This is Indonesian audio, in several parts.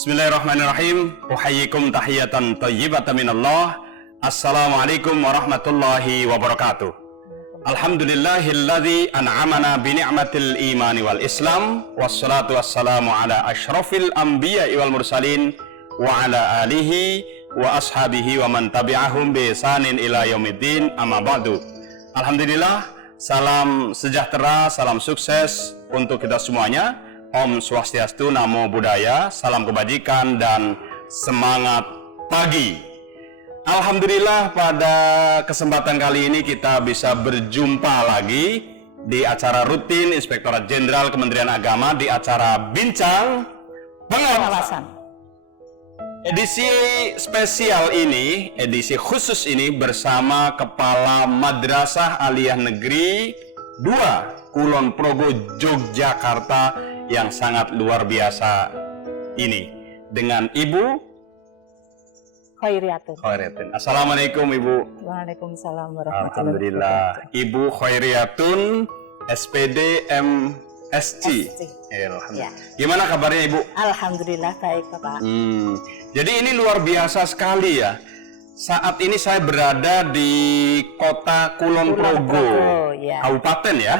Bismillahirrahmanirrahim. Uhayyikum tahiyatan thayyibatan minallah. Assalamualaikum warahmatullahi wabarakatuh. Alhamdulillahilladzi an'amana bi ni'matil imani wal islam. Wassalatu wassalamu ala asyrafil anbiya'i wal mursalin wa ala alihi wa ashabihi wa man tabi'ahum bi ihsanin ila yaumiddin. Amma ba'du. Alhamdulillah, salam sejahtera, salam sukses untuk kita semuanya. Om Swastiastu, Namo Buddhaya, salam kebajikan dan semangat pagi. Alhamdulillah, pada kesempatan kali ini kita bisa berjumpa lagi di acara rutin Inspektorat Jenderal Kementerian Agama di acara Bincang Pengawasan. Edisi spesial ini, edisi khusus ini bersama Kepala Madrasah Aliyah Negeri 2 Kulon Progo, Yogyakarta yang sangat luar biasa ini dengan Ibu Khairiatun. Assalamualaikum Ibu. Waalaikumsalam warahmatullahi Alhamdulillah. Ibu Khairiatun, SPD MSc. Ya. Gimana kabarnya Ibu? Alhamdulillah baik Bapak. Jadi ini luar biasa sekali ya. Saat ini saya berada di kota Kulon Progo, ya. Kabupaten ya.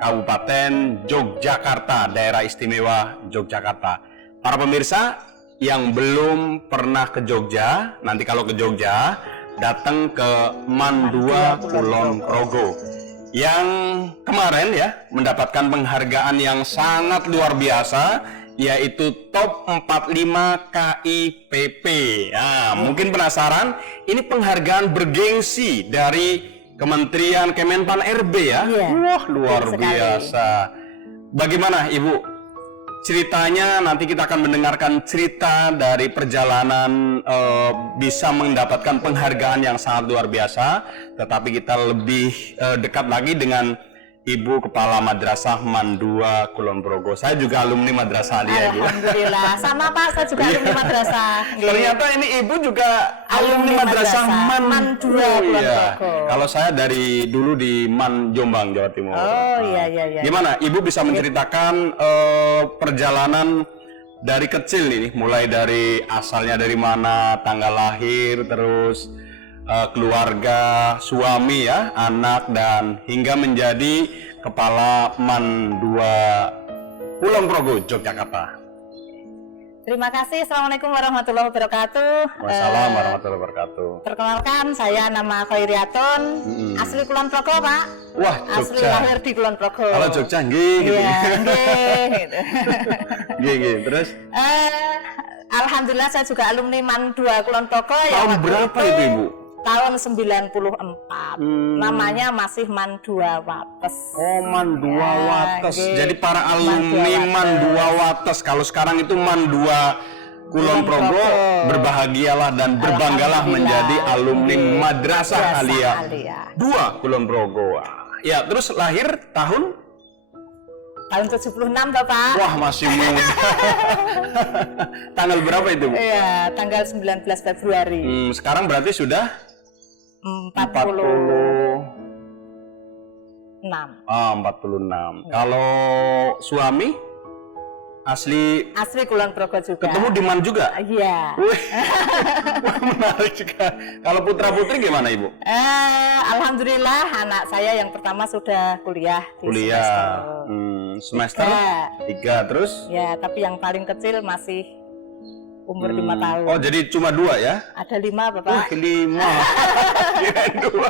Kabupaten Yogyakarta, daerah istimewa Yogyakarta. Para pemirsa yang belum pernah ke Jogja, nanti kalau ke Jogja, datang ke Mandua Kulon Progo. Yang kemarin ya, mendapatkan penghargaan yang sangat luar biasa, yaitu Top 45 KIPP. Nah, mungkin penasaran, ini penghargaan bergengsi dari Kementerian Kemenpan RB ya. Wah, luar biasa. Bagaimana Ibu? Ceritanya nanti kita akan mendengarkan cerita dari perjalanan bisa mendapatkan penghargaan yang sangat luar biasa. Tetapi kita lebih dekat lagi dengan Ibu Kepala Madrasah Mandua Kulon Progo. Saya juga alumni Madrasah Aliyah. Alhamdulillah, sama Pak, saya juga alumni Madrasah. Ternyata ini Ibu juga alumni Madrasah Mandua Kulon Progo. Kalau saya dari dulu di Man Jombang, Jawa Timur. Oh iya. Gimana Ibu bisa menceritakan perjalanan dari kecil ini, mulai dari asalnya dari mana, tanggal lahir, terus keluarga, suami ya, anak, dan hingga menjadi Kepala Mandua Kulon Progo, Yogyakarta. Terima kasih. Assalamualaikum warahmatullahi wabarakatuh. Wassalamualaikum warahmatullahi wabarakatuh. Perkenalkan, saya nama Khairiatun, asli Kulon Progo Pak. Wah, Jogja. Asli lahir di Kulon Progo. Kalau Jogja, nggih gitu. Iya, nggih. Nggih. Terus? Alhamdulillah saya juga alumni Mandua Kulon Progo. Tahun berapa itu Ibu? Tahun 94. Namanya masih Mandua Wates. Oh, Mandua Wates. Jadi para alumni Mandua Wates. Kalau sekarang itu Mandua Kulon Progo, berbahagialah dan berbanggalah menjadi alumni Madrasah Aliyah 2 Kulon Progo. Ya, terus lahir tahun 76 Bapak. Wah, masih muda. Tanggal berapa itu? Iya, tanggal 19 Februari. Sekarang berarti sudah 46. 46. Kalau suami asli Kulon Progo juga. Ketemu di Man juga? Iya. Menarik juga. Kalau putra-putri gimana Ibu? Alhamdulillah anak saya yang pertama sudah kuliah di semester 3 terus? Ya, tapi yang paling kecil masih umur 5 tahun. Oh, jadi cuma 2 ya? Ada 5 Bapak. Wah, 5. Kirain 2.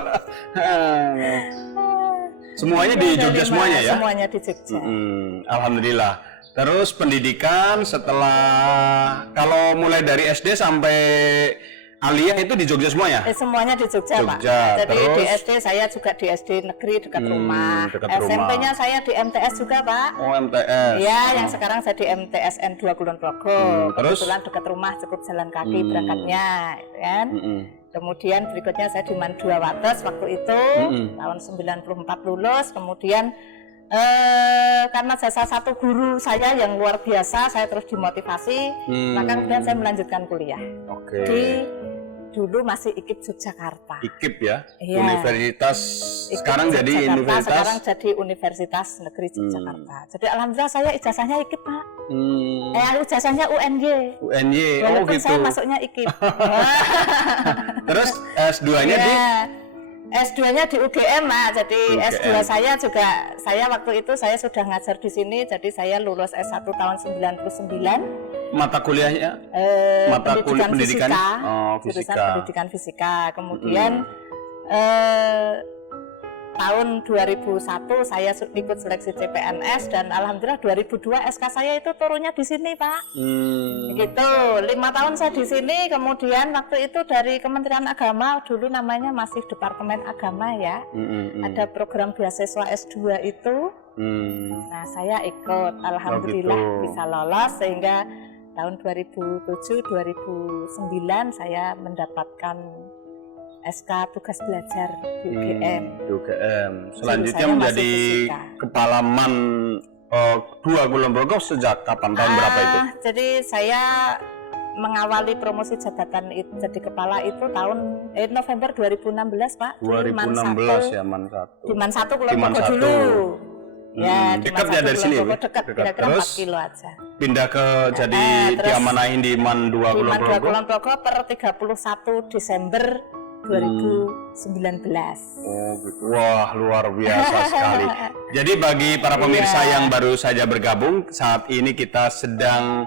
Semuanya di Jogja semuanya ya? Semuanya di Jogja. Alhamdulillah. Terus pendidikan setelah, kalau mulai dari SD sampai Aliyah itu di Jogja semua ya? Semuanya di Jogja, Pak. Jadi terus, di SD saya juga di SD negeri dekat rumah. SMP-nya saya di MTS juga, Pak. Oh, MTS. Ya, yang sekarang saya di MTSN 2 Kulon Progo. Terus? Kebetulan dekat rumah, cukup jalan kaki berangkatnya, kan? Kemudian berikutnya saya di Mandua Wates waktu itu, tahun 94 lulus. Kemudian karena jasa satu guru saya yang luar biasa, saya terus dimotivasi, maka kemudian saya melanjutkan kuliah di dulu masih IKIP Yogyakarta. IKIP ya, Iya. Universitas IKIP sekarang jadi Yogyakarta, Universitas. sekarang jadi Universitas Negeri Yogyakarta. Jadi alhamdulillah saya ijazahnya IKIP, Pak. Ijazahnya UNY. UNY, Walaupun gitu. saya masuknya IKIP. Terus S2-nya di S2-nya di UGM, Pak. Jadi UGM. S2 saya juga, saya waktu itu saya sudah ngajar di sini, jadi saya lulus S1 tahun 99. mata kuliahnya, mata kuliah pendidikan, jurusan fisika. pendidikan fisika. Kemudian tahun 2001 saya ikut seleksi CPNS dan alhamdulillah 2002 SK saya itu turunnya di sini, Pak. Gitu. 5 tahun saya di sini, kemudian waktu itu dari Kementerian Agama, dulu namanya masih Departemen Agama ya. Ada program beasiswa S2 itu. Nah, saya ikut, alhamdulillah bisa lolos sehingga tahun 2007-2009 saya mendapatkan SK tugas belajar di UGM. Selanjutnya menjadi kepala MAN 2 Kulon Progo sejak kapan, tahun berapa itu? Jadi saya mengawali promosi jabatan jadi kepala itu tahun November 2016, Pak. 2016 ya, MAN 1. Di MAN 1 Kulon Di MAN Progo 1. dulu. Ya, dekat ya dari sini, dekat, kira-kira 4 kilo aja. Pindah ke jadi diamanahin di MAN 2 Kulon Di MAN 2 Kulon Progo per 31 Desember 2019. Gitu. Wah, luar biasa sekali. Jadi bagi para pemirsa yang baru saja bergabung, saat ini kita sedang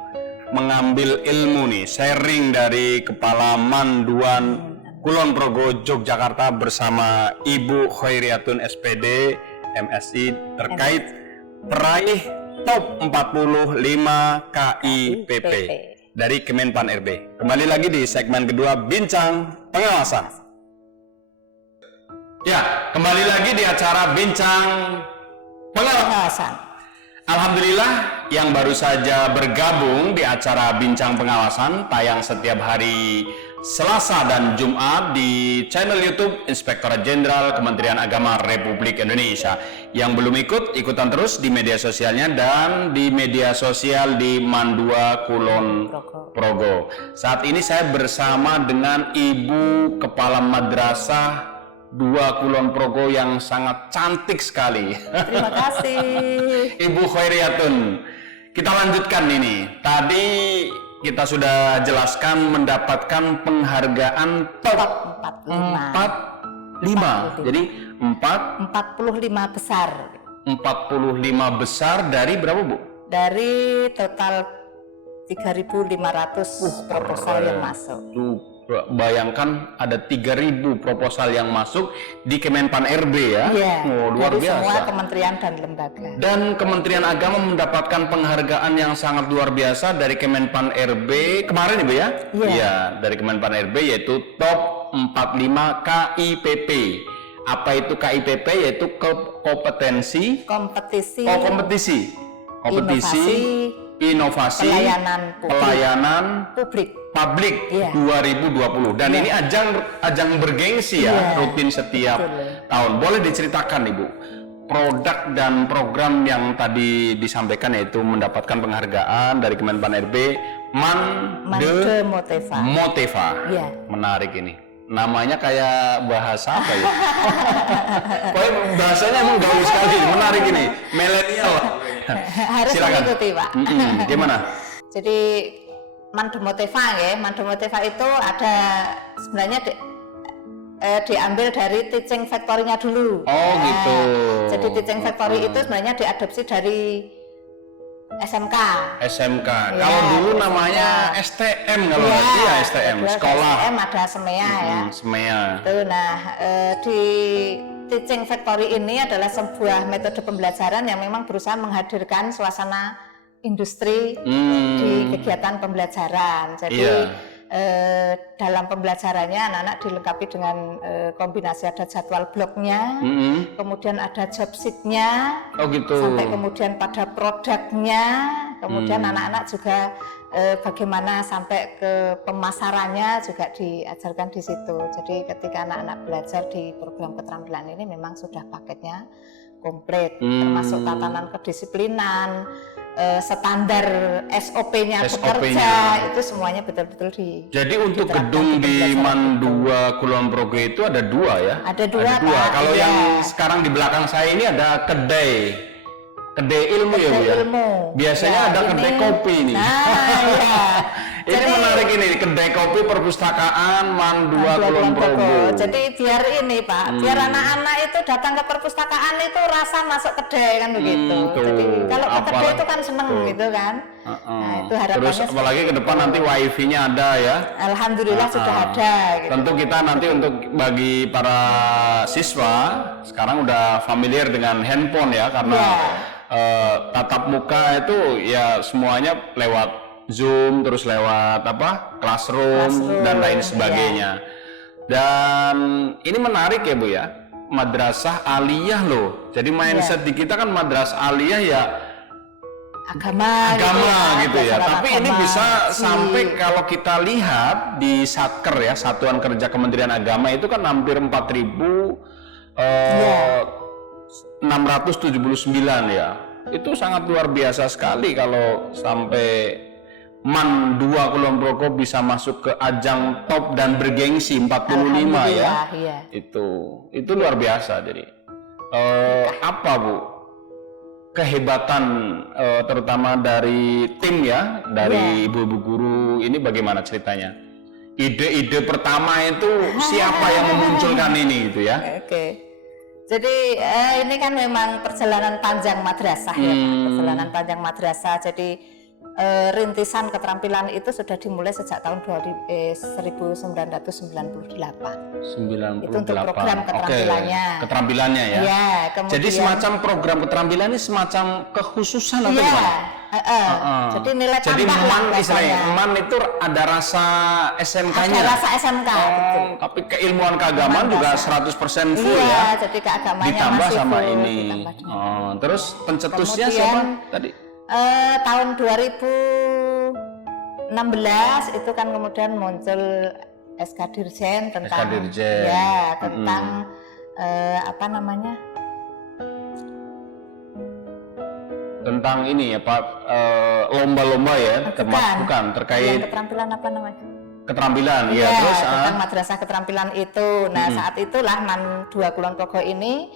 mengambil ilmu nih, sharing dari Kepala MAN 2 Kulon Progo Yogyakarta bersama Ibu Khairiatun SPD MSI terkait peraih top 45 KIPP dari Kemenpan RB. Kembali lagi di segmen kedua, Bincang Pengawasan. Ya, kembali lagi di acara Bincang Pengawasan. Alhamdulillah yang baru saja bergabung di acara Bincang Pengawasan tayang setiap hari Selasa dan Jumat di channel YouTube Inspektorat Jenderal Kementerian Agama Republik Indonesia. Yang belum ikutan terus di media sosialnya dan di media sosial di MAN 2 Kulon Progo. Saat ini saya bersama dengan Ibu Kepala Madrasah 2 Kulon Progo yang sangat cantik sekali. Terima kasih. Ibu Khairiatun, kita lanjutkan ini. Tadi kita sudah jelaskan mendapatkan penghargaan top 45. Jadi 45 besar. 45 besar dari berapa, Bu? Dari total 3.500 proposal yang masuk. Bayangkan ada 3.000 proposal yang masuk di Kemenpan RB ya. Iya, luar dari biasa. semua kementerian dan lembaga. Dan Kementerian Agama mendapatkan penghargaan yang sangat luar biasa dari Kemenpan RB kemarin, Ibu ya? Iya, dari Kemenpan RB yaitu top 45 KIPP. Apa itu KIPP? Yaitu kompetisi, inovasi, pelayanan publik 2020. Dan ini ajang bergengsi ya, rutin setiap tahun. Boleh diceritakan, Ibu, produk dan program yang tadi disampaikan yaitu mendapatkan penghargaan dari Kemenpan RB MAN de Moteva. Menarik ini. Namanya kayak bahasa apa ya? Pokoknya bahasanya emang gaul sekali, menarik ini. Milenial. Harus mengikuti, Pak. Gimana? Jadi MAN de Moteva ya, MAN de Moteva itu ada sebenarnya diambil dari teaching factory-nya dulu. Oh gitu. Jadi teaching factory itu sebenarnya diadopsi dari SMK. Ya, kalau dulu namanya STM kalau iya STM, sekolah. STM ada SEMEA ya. SEMEA. Itu nah di teaching factory ini adalah sebuah metode pembelajaran yang memang berusaha menghadirkan suasana industri di kegiatan pembelajaran. Jadi dalam pembelajarannya anak-anak dilengkapi dengan kombinasi ada jadwal bloknya, kemudian ada job sheet-nya, sampai kemudian pada produknya, kemudian anak-anak juga bagaimana sampai ke pemasarannya juga diajarkan di situ. Jadi ketika anak-anak belajar di program keterampilan ini memang sudah paketnya komplit, termasuk tatanan kedisiplinan, standar SOP-nya bekerja itu semuanya betul-betul Jadi untuk gedung di MAN 2 Kulon Progo itu ada 2 ya? Ada dua. Pak. Kalau yang sekarang di belakang saya ini ada kedai ilmu ya Bu ya? Biasanya ada kedai kopi nih. Ini jadi, menarik ini, kedai kopi perpustakaan MAN 2 Kulon Progo. Jadi biar ini Pak, biar anak-anak itu datang ke perpustakaan itu rasa masuk kedai kan begitu. Jadi kalau ke kedai itu kan seneng gitu kan. Nah, itu harapannya. Terus apalagi ke depan nanti wifi-nya ada ya. Alhamdulillah sudah ada. Gitu. Tentu kita nanti untuk bagi para siswa sekarang udah familiar dengan handphone ya, karena tatap muka itu ya semuanya lewat Zoom, terus lewat Classroom dan lain sebagainya. Dan ini menarik ya Bu ya, madrasah aliyah loh. Jadi mindset di kita kan madrasah aliyah ya agama gitu ya. Tapi ini bisa sampai kalau kita lihat di Satker ya, Satuan Kerja Kementerian Agama itu kan hampir 4.679 ya. Itu sangat luar biasa sekali kalau sampai MAN 2 Kulon Progo bisa masuk ke ajang top dan bergengsi 45 ya. Itu luar biasa. Jadi apa Bu kehebatan terutama dari tim ya, dari ibu-ibu guru ini bagaimana ceritanya? Ide-ide pertama itu siapa yang memunculkan ini gitu ya? Jadi ini kan memang perjalanan panjang madrasah ya Pak. Perjalanan panjang madrasah. Jadi rintisan keterampilan itu sudah dimulai sejak tahun 1998. Itu untuk program keterampilannya. Keterampilannya ya. Kemudian, jadi semacam program keterampilan ini semacam kekhususan atau gimana? Jadi nilai tambah. Jadi MAN itu ada rasa SMK-nya. Ada rasa SMK. Betul. Tapi keilmuan keagamaan juga 100% full ya. Jadi keagamannya ditambah masih sama full, ini. Terus pencetusnya siapa tadi? Tahun 2016 itu kan kemudian muncul SK Dirjen tentang tentang apa namanya? Tentang ini ya Pak, lomba-lomba ya, bukan terkait keterampilan apa namanya? Keterampilan ya, terus tentang madrasah keterampilan itu. Nah, saat itulah MAN 2 Kulon Progo ini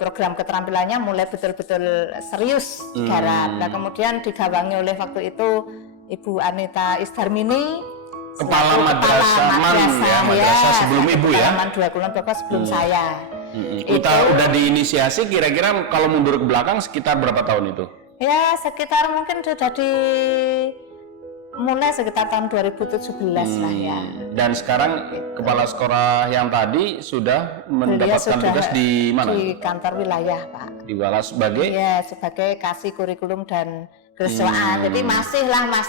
program keterampilannya mulai betul-betul serius digarap. Nah, kemudian digawangi oleh waktu itu Ibu Anita Isdarmini, Kepala Madrasah sebelum Ibu ya. MAN 2 Kulon Progo sebelum saya. Udah diinisiasi kira-kira kalau mundur ke belakang sekitar berapa tahun itu? Ya, sekitar mungkin sudah mulai sekitar tahun 2017 lah ya. Dan sekarang kepala sekolah yang tadi sudah mendapatkan tugas di mana? Di kantor wilayah Pak. Di Walas sebagai? Ya, sebagai kasih kurikulum dan kesewaan. Jadi masih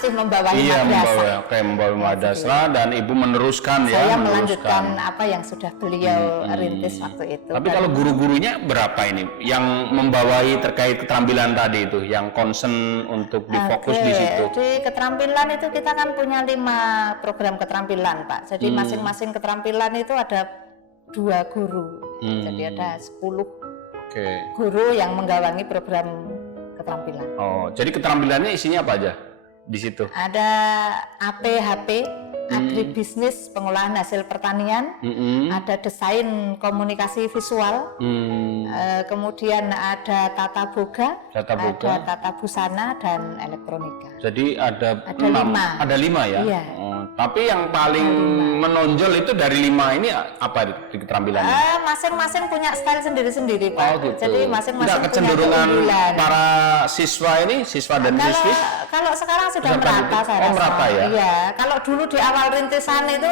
membawahi madrasah. Membawa madrasah dan Ibu meneruskan Saya melanjutkan apa yang sudah beliau rintis waktu itu. Tapi kalau guru-gurunya berapa ini yang membawahi terkait keterampilan tadi itu, yang concern untuk difokus di situ? Di keterampilan itu kita kan punya 5 program keterampilan Pak. Jadi masing-masing keterampilan itu ada 2 guru. Jadi ada 10 guru yang menggawangi program keterampilan. Jadi keterampilannya isinya apa aja di situ? Ada APHP, agribisnis, pengolahan hasil pertanian, ada desain komunikasi visual, kemudian ada tata boga, ada tata busana dan elektronika. Jadi ada 5 ya? Iya. Tapi yang paling menonjol itu dari 5 ini apa di keterampilannya? Masing-masing punya style sendiri-sendiri Pak. Gitu. Jadi masing-masing punya kecenderungan para siswa dan siswi? Kalau sekarang sudah merata saya rasa. Merata ya? Iya. Kalau dulu di awal rintisan itu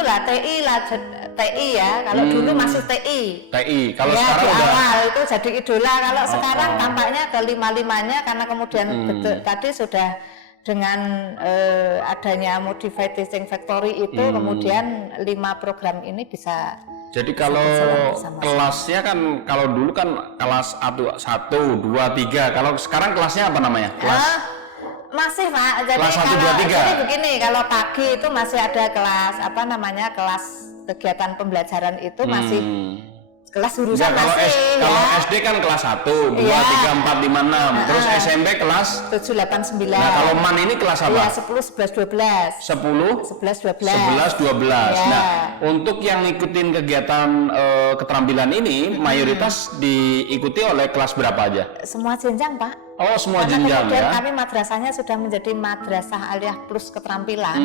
TI ya. Kalau dulu masih TI. Kalau ya, sekarang di udah awal itu jadi idola. Kalau sekarang tampaknya ke 5-5-nya karena kemudian tadi sudah dengan adanya Modified Teaching Factory itu kemudian 5 program ini bisa. Jadi kalau kelasnya kan kalau dulu kan kelas 1, 2, 3. Kalau sekarang kelasnya apa namanya? Masih Pak. Jadi kelas 1, 2, 3. Jadi begini, kalau pagi itu masih ada kelas kelas kegiatan pembelajaran itu masih kelas jurusan kalau masih kalau ya. SD kan kelas 1, 2, Iya. 3, 4, 5, 6. Terus SMP kelas 7, 8, 9. Nah, kalau MAN ini kelas apa? Iya, 10, 11, 12. 10, 11, 12. 11, 12. Ya. Nah, untuk yang ngikutin kegiatan keterampilan ini mayoritas diikuti oleh kelas berapa aja? Semua jenjang, Pak. Oh, semua Karena jenjang kemudian ya. kami madrasahnya sudah menjadi madrasah aliyah plus keterampilan.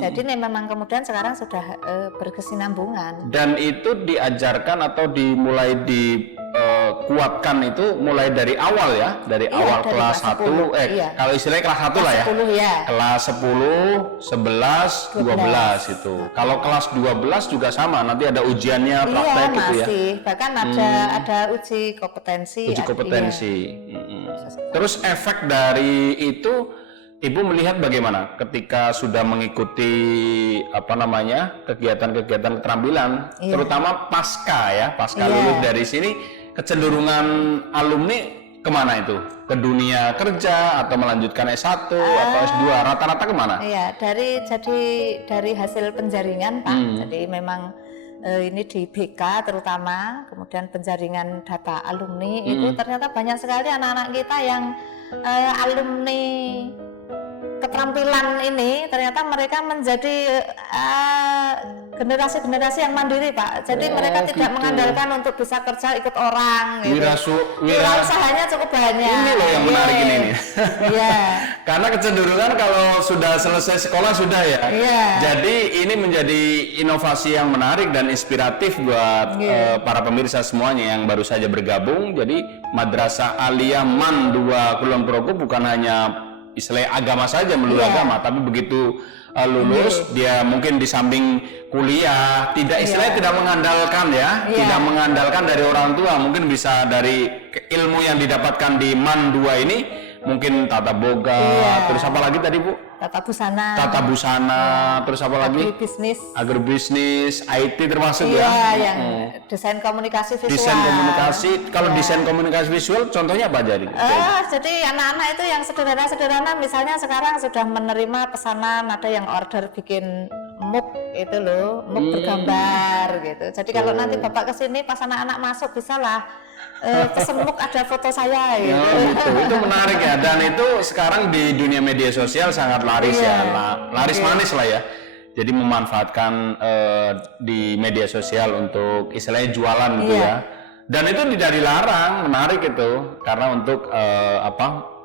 Jadi memang kemudian sekarang sudah berkesinambungan. Dan itu diajarkan atau dimulai dikuatkan itu mulai dari awal ya, dari Iya, awal dari kelas kelas 1, 10, iya. kalau istilahnya kelas 1 lah ya. 10 ya. Kelas 10, 11, 12 itu. Kalau kelas 12 juga sama, nanti ada ujiannya, praktek Iya, gitu ya. masih. Bahkan ada uji kompetensi. Uji kompetensi. Iya. Terus efek dari itu Ibu melihat bagaimana ketika sudah mengikuti kegiatan-kegiatan keterampilan, Iya. terutama pasca Iya. lulus dari sini, kecenderungan alumni kemana itu? Ke dunia kerja atau melanjutkan S1 atau S2? Rata-rata kemana? Iya, dari hasil penjaringan, Pak. Jadi memang ini di BK terutama, kemudian penjaringan data alumni itu ternyata banyak sekali anak-anak kita yang alumni keterampilan ini ternyata mereka menjadi generasi-generasi yang mandiri, Pak. Jadi mereka tidak gitu. mengandalkan untuk bisa kerja ikut orang gitu. Wira-usahanya cukup banyak. Ini loh yang menarik ini. Iya. Karena kecenderungan kalau sudah selesai sekolah sudah ya. Iya. Jadi ini menjadi inovasi yang menarik dan inspiratif buat para pemirsa semuanya yang baru saja bergabung. Jadi Madrasah Aliyah MAN 2 Kulon Progo bukan hanya istilah agama saja, melulu agama, tapi begitu lulus dia mungkin di samping kuliah tidak tidak mengandalkan tidak mengandalkan dari orang tua, mungkin bisa dari ilmu yang didapatkan di MAN 2 ini, mungkin tata boga, terus apa lagi tadi Bu? Tata busana, terus apa lagi? Agribisnis, IT termasuk yang desain komunikasi visual. Desain komunikasi, kalau desain komunikasi visual contohnya apa jadi? Jadi anak-anak itu yang sederhana-sederhana, misalnya sekarang sudah menerima pesanan, ada yang order bikin muk itu loh, muk bergambar gitu. Jadi kalau nanti Bapak kesini pas anak-anak masuk bisa lah pesen muk ada foto saya gitu. Itu menarik ya, dan itu sekarang di dunia media sosial sangat laris laris manis lah ya. Jadi memanfaatkan di media sosial untuk istilahnya jualan gitu ya. Dan itu tidak dilarang, menarik itu karena untuk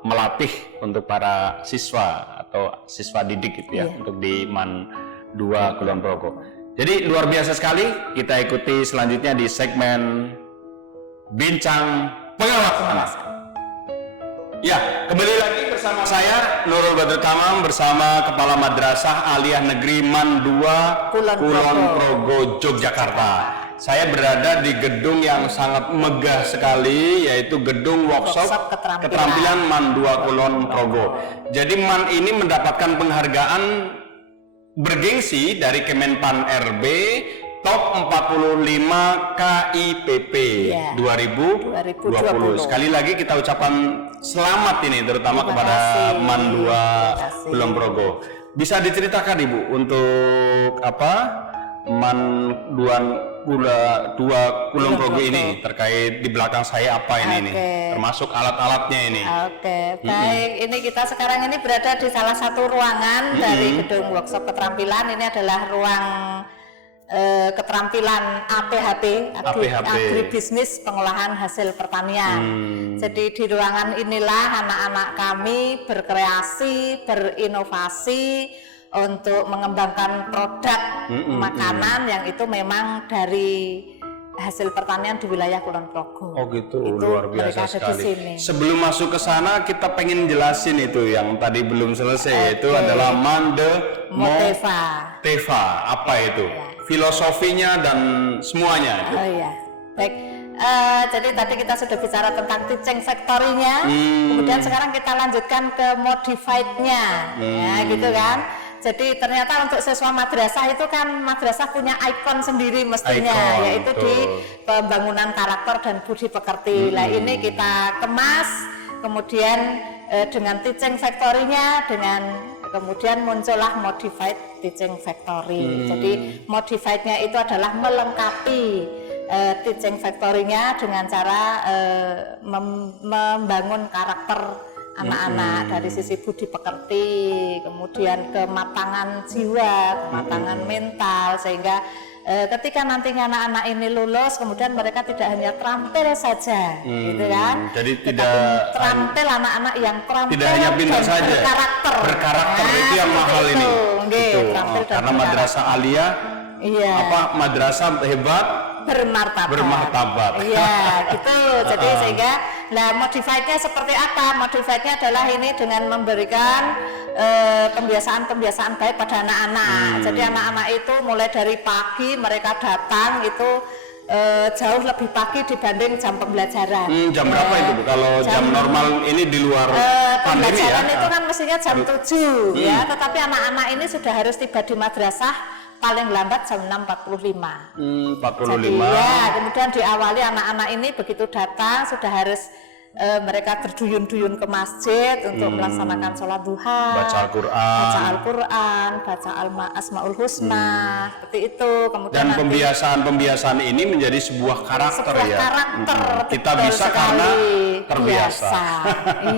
melatih untuk para siswa atau siswa didik gitu ya, untuk di MAN 2 Kulon Progo. Jadi luar biasa sekali, kita ikuti selanjutnya di segmen Bincang Pengawasan. Ya, kembali lagi bersama saya Nurul Badrul Tamam bersama Kepala Madrasah Aliyah Negeri MAN 2 Kulon Progo, Yogyakarta. Saya berada di gedung yang sangat megah sekali, yaitu gedung workshop keterampilan MAN 2 Kulon Progo. Jadi MAN ini mendapatkan penghargaan bergengsi dari Kemenpan RB Top 45 KIPP 2020. Sekali lagi kita ucapkan selamat ini terutama kepada MAN 2 Kulon Progo. Bisa diceritakan Ibu untuk MAN 2 Kulon Progo ini terkait di belakang saya apa ini nih, termasuk alat-alatnya ini. Baik, ini kita sekarang ini berada di salah satu ruangan dari gedung workshop keterampilan. Ini adalah ruang keterampilan APHP, agribisnis pengolahan hasil pertanian. Jadi di ruangan inilah anak-anak kami berkreasi, berinovasi untuk mengembangkan produk makanan yang itu memang dari hasil pertanian di wilayah Kulon Progo. Oh gitu, itu luar biasa sekali. Di sini. Sebelum masuk ke sana kita pengen jelasin itu yang tadi belum selesai, itu adalah MAN de Moteva. Apa itu? Filosofinya dan semuanya itu. Oh iya, baik. Jadi tadi kita sudah bicara tentang teaching factory-nya, kemudian sekarang kita lanjutkan ke modified-nya, ya gitu kan. Jadi ternyata untuk siswa madrasah itu kan madrasah punya ikon sendiri mestinya, yaitu di pembangunan karakter dan budi pekerti. Nah ini kita kemas, kemudian dengan teaching factory-nya, kemudian muncullah modified teaching factory. Jadi modified-nya itu adalah melengkapi teaching factory-nya dengan cara membangun karakter anak-anak dari sisi budi pekerti, kemudian kematangan jiwa, kematangan mental, sehingga ketika nantinya anak-anak ini lulus, kemudian mereka tidak hanya terampil saja, gitu kan? Jadi tetapi tidak terampil anak-anak yang terampil tidak hanya pintar dan saja, berkarakter itu yang mahal ini. Betul. Karena madrasah aliyah, iya. Madrasah hebat, bermartabat. Iya, gitu. Jadi sehingga, nah modified-nya seperti apa? Modified-nya adalah ini dengan memberikan pembiasaan-pembiasaan baik pada anak-anak. Jadi anak-anak itu mulai dari pagi mereka datang itu jauh lebih pagi dibanding jam pembelajaran. Jam berapa itu Bu? Kalau jam normal ini di luar pandemi ya? Pembelajaran itu kan mestinya jam 7 ya, tetapi anak-anak ini sudah harus tiba di madrasah paling lambat jam 6.45. 45. Jadi, ya, kemudian diawali anak-anak ini begitu datang sudah harus mereka berduyun-duyun ke masjid untuk melaksanakan sholat duha, baca Al-Quran, baca Asmaul Husna, seperti itu. Kemudian dan pembiasaan ini menjadi sebuah karakter ya. Karakter, kita bisa sekali. Karena terbiasa.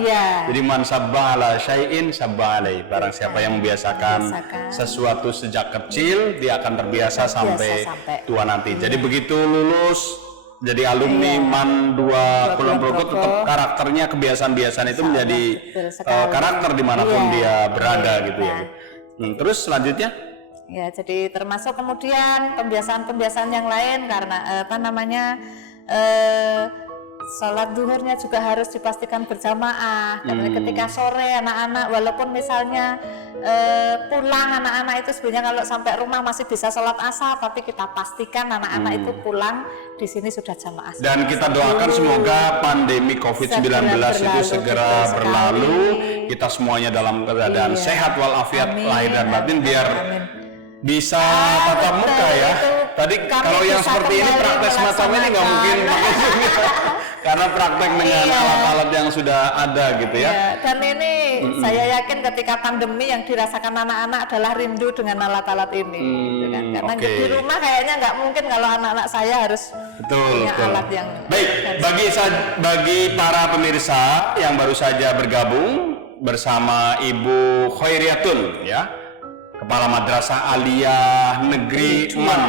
Iya. Jadi man sabba ala syai'in sabba alai. Barang siapa yang membiasakan sesuatu sejak kecil, dia akan terbiasa sampai tua nanti. Jadi begitu lulus jadi alumni MAN 2 Kulon Progo, tetap karakternya, kebiasaan-kebiasaan itu menjadi karakter dimanapun dia berada gitu ya. Terus selanjutnya? Ya, jadi termasuk kemudian pembiasaan-pembiasaan yang lain karena sholat duhurnya juga harus dipastikan berjamaah. Karena ketika sore anak-anak walaupun misalnya pulang anak-anak itu sebenarnya kalau sampai rumah masih bisa sholat asar, tapi kita pastikan anak-anak itu pulang di sini sudah jamaah. Dan kita doakan semoga pandemi COVID-19 itu segera berlalu. Kita semuanya dalam keadaan sehat walafiat lahir dan batin biar bisa tatap muka ya. Tadi kalau yang seperti ini praktek semacam ini nggak mungkin pakai Zoom ya. Karena praktek dengan alat-alat yang sudah ada gitu ya. Dan ini saya yakin ketika pandemi yang dirasakan anak-anak adalah rindu dengan alat-alat ini. Gitu kan. Karena di rumah kayaknya nggak mungkin kalau anak-anak saya harus punya alat yang baik. Bagi para pemirsa yang baru saja bergabung bersama Ibu Khairiatun ya, Kepala Madrasah Aliyah Negeri MAN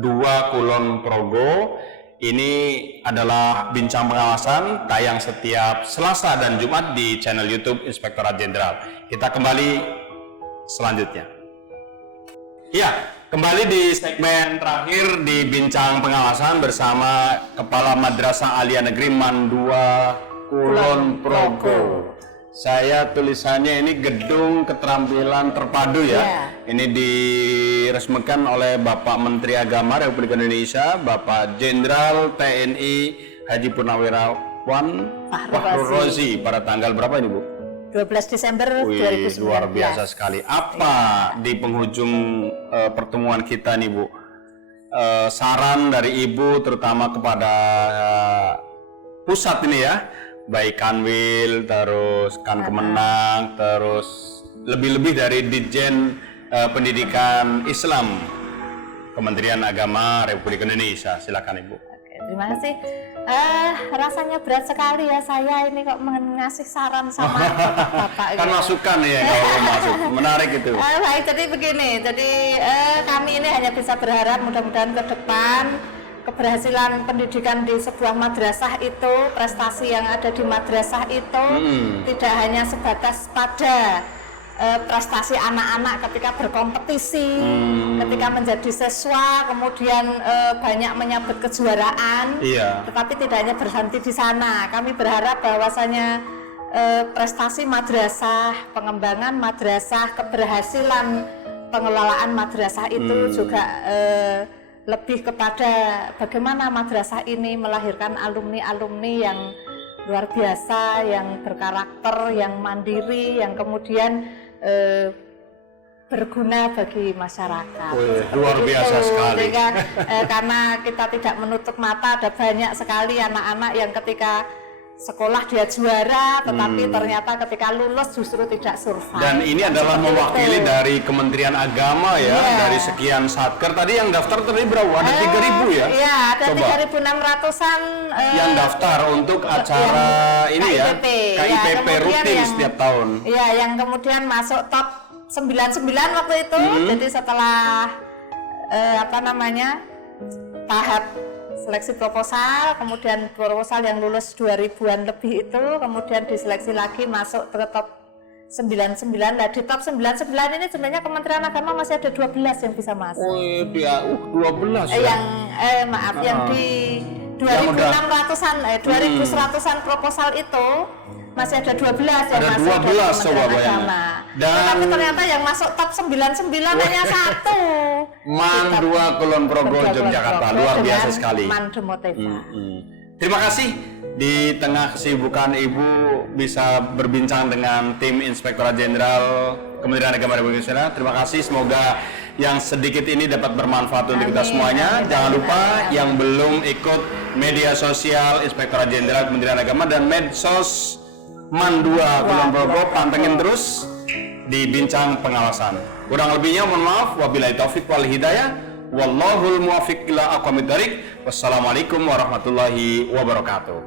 2 Kulon Progo. Ini adalah bincang pengawasan tayang setiap Selasa dan Jumat di channel YouTube Inspektorat Jenderal. Kita kembali selanjutnya. Ya, kembali di segmen terakhir di bincang pengawasan bersama Kepala Madrasah Aliyah Negeri MAN 2 Kulon Progo. Saya tulisannya ini Gedung Keterampilan Terpadu ya. Ini diresmikan oleh Bapak Menteri Agama Republik Indonesia, Bapak Jenderal TNI Haji Purnawirawan Fakhrul Razi pada tanggal berapa ini Bu? 12 Desember 2019. Luar biasa sekali. Apa di penghujung pertemuan kita nih Bu? Saran dari Ibu terutama kepada pusat ini ya, baik Kanwil, terus Kemenang, terus lebih-lebih dari Ditjen Pendidikan Islam Kementerian Agama Republik Indonesia. Silakan Ibu. Oke, terima kasih. Rasanya berat sekali ya saya ini kok mengasih saran sama Bapak. Kan masukan ya kalau masuk. Menarik itu. Baik, jadi begini. Jadi kami ini hanya bisa berharap mudah-mudahan ke depan keberhasilan pendidikan di sebuah madrasah itu, prestasi yang ada di madrasah itu tidak hanya sebatas pada prestasi anak-anak ketika berkompetisi, ketika menjadi siswa, kemudian banyak menyabet kejuaraan, tetapi tidak hanya berhenti di sana. Kami berharap bahwasanya prestasi madrasah, pengembangan madrasah, keberhasilan pengelolaan madrasah itu juga lebih kepada bagaimana madrasah ini melahirkan alumni-alumni yang luar biasa, yang berkarakter, yang mandiri, yang kemudian berguna bagi masyarakat. Luar biasa sekali. Karena kita tidak menutup mata, ada banyak sekali anak-anak yang ketika sekolah dia juara, tetapi ternyata ketika lulus justru tidak survive. Dan ini adalah mewakili dari Kementerian Agama ya, dari sekian satker. Tadi yang daftar tadi berapa? Ada 3.000 ya? Iya, ada 3.600-an yang daftar untuk acara ini ya, KIPP rutin setiap tahun. Iya, yang kemudian masuk top 99 waktu itu. Jadi setelah tahap seleksi proposal, kemudian proposal yang lulus 2000-an lebih itu, kemudian diseleksi lagi masuk ke top 99. Nah di top 99 ini sebenarnya Kementerian Agama masih ada 12 yang bisa masuk. Oh dia 12 ya? Yang di 2.600-an, 2.100-an proposal itu masih ada 12 yang ada masuk 12 dari Kementerian Agama. Dan tapi ternyata yang masuk top 99 hanya satu. Man 2 Kulon Progo Yogyakarta, luar biasa sekali. Man Demoteva. Terima kasih, di tengah kesibukan Ibu bisa berbincang dengan tim Inspektorat Jenderal Kementerian Agama Republik Indonesia. Terima kasih, semoga yang sedikit ini dapat bermanfaat untuk kita semuanya. Jangan lupa yang belum ikut media sosial Inspektorat Jenderal Kementerian Agama dan medsos Man 2 Kulon Progo, pantengin terus di Bincang Pengawasan. Kurang lebihnya mohon maaf, wabillahi taufik wal hidayah, wallahul muwaffiq ila aqwamit thoriq. Wassalamualaikum warahmatullahi wabarakatuh.